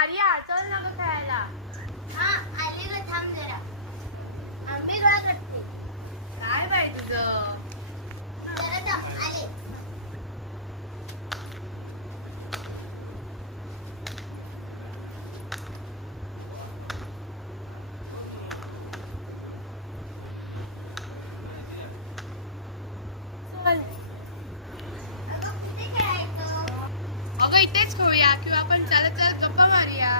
आर्या चल ना ग खेळायला. हा आले ग, थांब जरा. आंबे गोळा करते. काय बाई तुझं. जरा थांब, आले. चल. अगं कुठे खेळायचं? अगं इथेच खेळूया किंवा आपण चालत चालत गप्पा मारूया.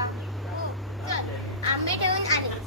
हो चल, आंबे ठेवून आले.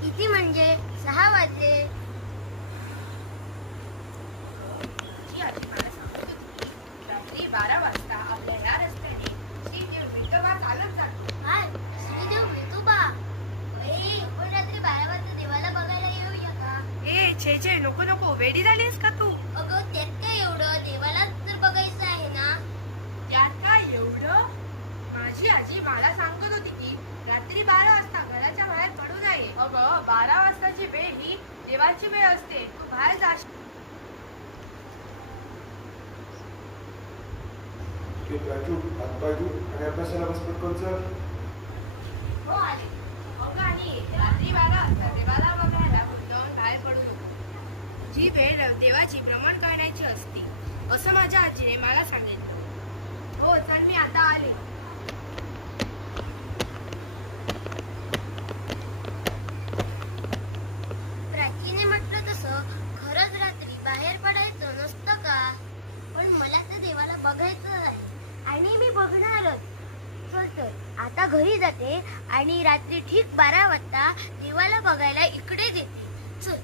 किती म्हणजे 6 वाजले. रात्री 12 वाजता आपल्या या रस्त्याने श्रीदेव विठोबा चालत जातो. काय श्रीदेव विठोबा? पण रात्री 12 वाजता देवाला बघायला येऊया का? ए छे छे नको नको, वेडी झालीस का तू. अगं त्यात काय एवढं, देवाला तर बघायचं आहे ना. यात काय एवढं. माझी आजी मला सांगत होती की रात्री 12 वाजता घराच्या बाहेर पडू नये. अगं 12 वाजताची वेळ ही देवाची वेळ असते. तू बाहेर जाशील. राजू हातपाय धू आणि अभ्यासाला बस पटकन चल. हो आले. अगं आणि रात्री 12 वाजता देवाला बघायला जाऊन बाहेर पडू नको. जी वेळ देवाची प्रमाण करण्याची असती असं माझ्या आजीने मला सांगितलं. हो तर मी आता आले. प्राचीने म्हटलं तसं खरंच रात्री बाहेर पडायचं नसतं का? पण मला तर देवाला बघायचं आहे आणि मी बघणारच. चल तर आता घरी जाते आणि रात्री ठीक 12 वाजता देवाला बघायला इकडेच येते. चल.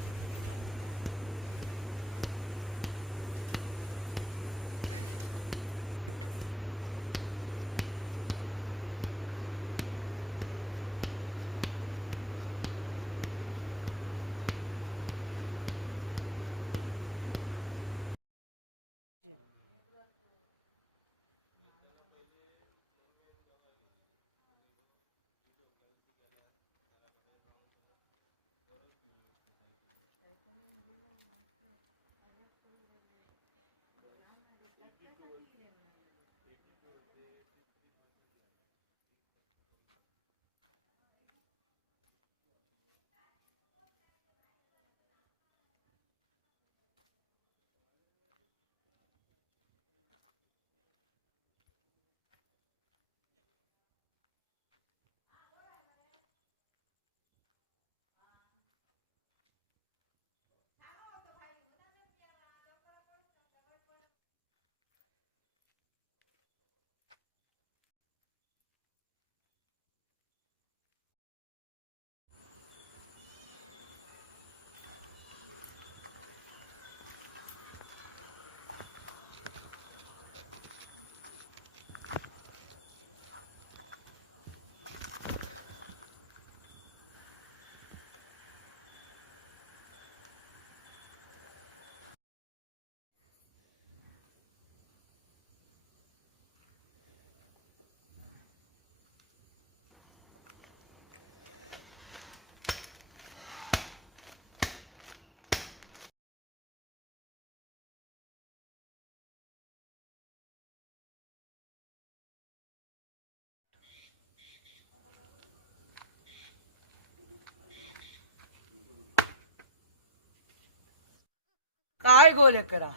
काय गोल करा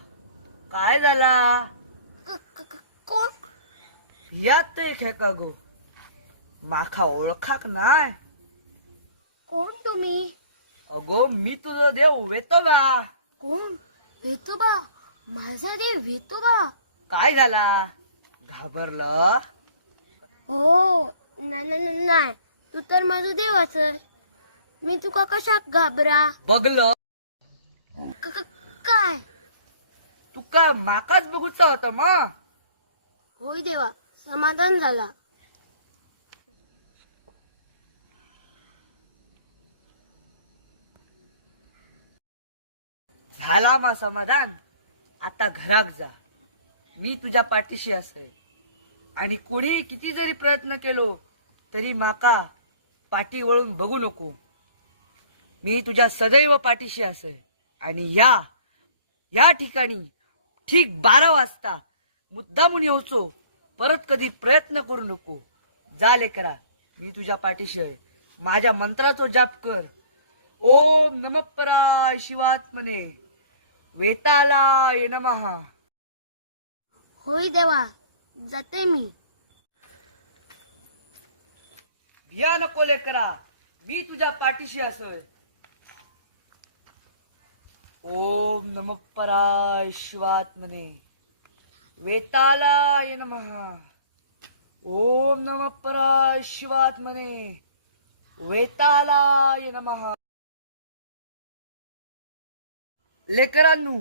काय झाला. कोण? यात खे का गो माखा ओळखाक नाय. कोण तुम्ही? अगो मी तुझं देव वेतोबा. कोण? विठोबा? माझा देव विठोबा? काय झाला घाबरलं. हो नाही, तू तर माझा देवच आहे. मी तुका कशात घाबरा? बघलं काय? तुका माकाच बघूचा होता मग. होय देवा, समाधान झाला. झाला मा समाधान. आता घराक जा. मी तुझ्या पाठीशी असेल. आणि कोणी किती जरी प्रयत्न केलो तरी माका पाठी वळून बघू नको. मी तुझ्या सदैव पाठीशी असेल. आणि या ठिकाणी ठीक 12 वाजता मुद्दामून येऊचो. परत कधी प्रयत्न करू नको. जा लेकरा, मी तुझ्या पाठीशी आहे. माझ्या मंत्राचो जाप कर. ओम नमः पराय शिवात्मने वेतालाय नमः. होय देवा, जाते मी. भिया नको लेकरा, मी तुझ्या पाठीशी असेल. ओम नमः पराय शिवात्मने वेतालाय नमः. ओम नमः पराय शिवात्मने वेतालाय नमः. लेकरांनो,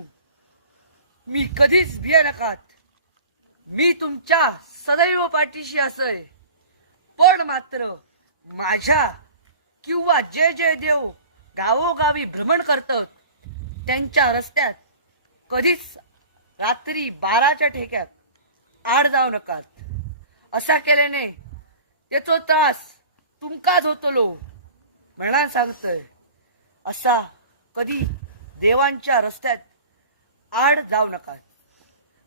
मी कधीच भिया नकात. मी तुमच्या सदैव पाठीशी असेल. पण मात्र माझ्या किंवा जे जे देव गावोगावी भ्रमण करतात त्यांच्या रस्त्यात कधीच रात्री 12च्या ठेक्यात आड जाऊ नकात. असा केल्याने त्याचो त्रास तुमकाच होतलो म्हणा सांगतोय. असा कधी देवांच्या रस्त्यात आड जाऊ नका.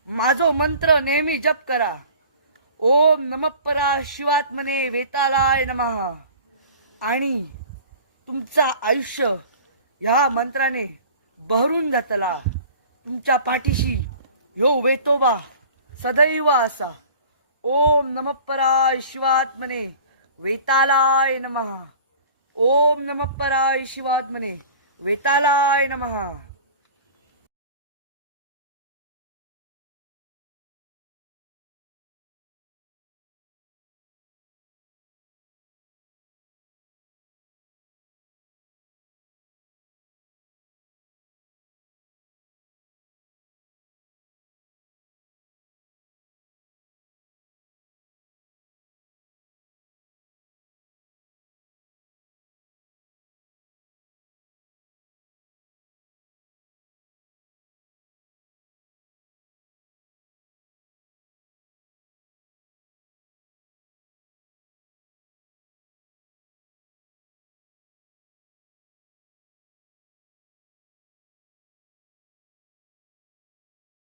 माझो मंत्र नेहमी जप करा. ओम नमः पराय शिवात्मने वेतालाय नमः. आणि तुमचा आयुष्य या मंत्राने बहरून जातला. तुमच्या पाठीशी ह्यो वेतोबा सदैव असा. ओम नमः पराय शिवात्मने वेतालाय नमः. ओम नमः पराय शिवात्मने वेतालाय नमः.